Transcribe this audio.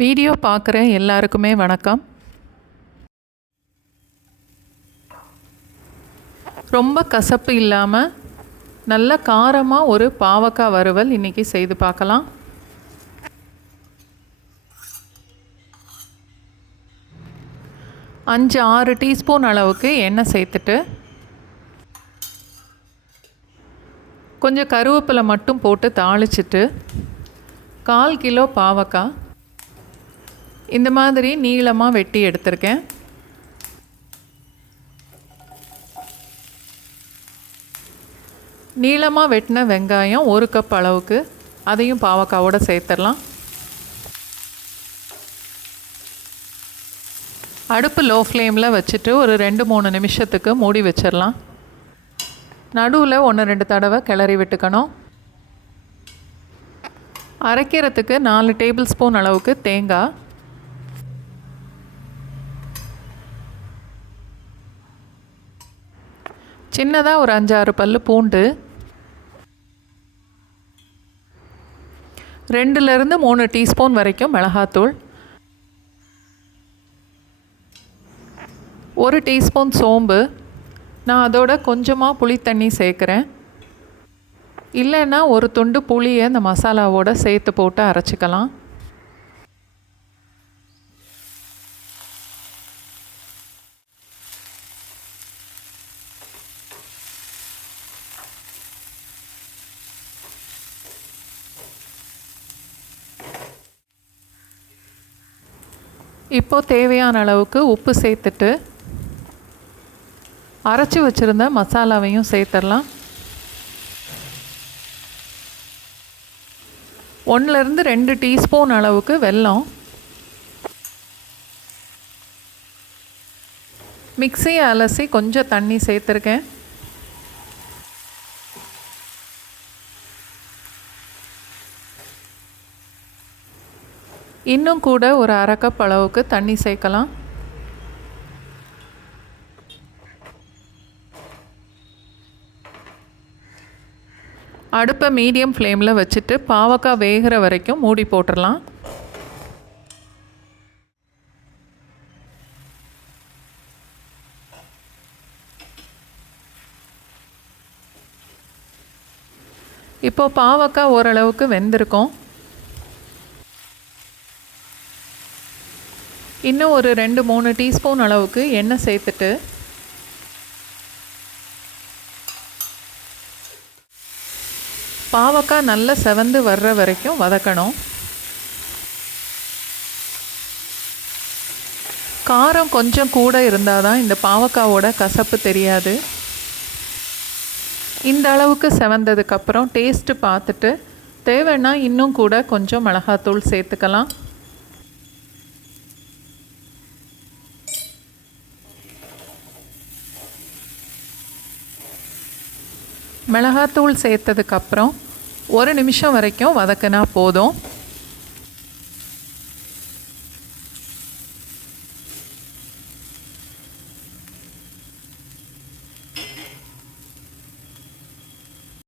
Video பார்க்குற எல்லாருக்குமே வணக்கம். ரொம்ப கசப்பு இல்லாமல் நல்ல காரமாக ஒரு பாவக்காய் வறுவல் இன்றைக்கி செய்து பார்க்கலாம். அஞ்சு 6 டீஸ்பூன் அளவுக்கு எண்ணெய் சேர்த்துட்டு கொஞ்சம் கருவேப்பிலை மட்டும் போட்டு தாளிச்சிட்டு 1/4 கிலோ பாவக்காய் இந்த மாதிரி நீளமாக வெட்டி எடுத்திருக்கேன். நீளமாக வெட்டின வெங்காயம் 1 கப் அளவுக்கு, அதையும் பாவக்காவோடு சேர்த்துடலாம். அடுப்பு லோ ஃப்ளேமில் வச்சுட்டு ஒரு 2-3 நிமிஷத்துக்கு மூடி வச்சிடலாம். நடுவில் 1-2 தடவை கிளறி விட்டுக்கணும். அரைக்கிறதுக்கு 4 டேபிள் ஸ்பூன் அளவுக்கு தேங்காய், சின்னதாக ஒரு 5-6 பல்லு பூண்டு, 2-3 டீஸ்பூன் வரைக்கும் மிளகாத்தூள், 1 டீஸ்பூன் சோம்பு. நான் அதோட கொஞ்சமாக புளி தண்ணி சேர்க்குறேன். இல்லைன்னா ஒரு துண்டு புளியை இந்த மசாலாவோடு சேர்த்து போட்டு அரைச்சிக்கலாம். இப்போது தேவையான அளவுக்கு உப்பு சேர்த்துட்டு அரைச்சி வச்சுருந்த மசாலாவையும் சேர்த்துடலாம். 1-2 டீஸ்பூன் அளவுக்கு வெல்லம், மிக்ஸியை அலசி கொஞ்சம் தண்ணி சேர்த்துருக்கேன். இன்னும் கூட ஒரு 1/2 கப் அளவுக்கு தண்ணி சேர்க்கலாம். அடுப்பை மீடியம் ஃப்ளேமில் வச்சுட்டு பாவக்காய் வேகிற வரைக்கும் மூடி போட்டுடலாம். இப்போது பாவக்காய் ஓரளவுக்கு வெந்திருக்கும். இன்னும் ஒரு 2-3 டீஸ்பூன் அளவுக்கு எண்ணெய் சேர்த்துட்டு பாவக்காய் நல்லா செவந்து வர்ற வரைக்கும் வதக்கணும். காரம் கொஞ்சம் கூட இருந்தால் தான் இந்த பாவக்காவோட கசப்பு தெரியாது. இந்த அளவுக்கு செவந்ததுக்கப்புறம் டேஸ்ட்டு பார்த்துட்டு தேவைன்னா இன்னும் கூட கொஞ்சம் மிளகாத்தூள் சேர்த்துக்கலாம். மிளகாத்தூள் சேர்த்ததுக்கப்புறம் 1 நிமிஷம் வரைக்கும் வதக்கினா போதும்.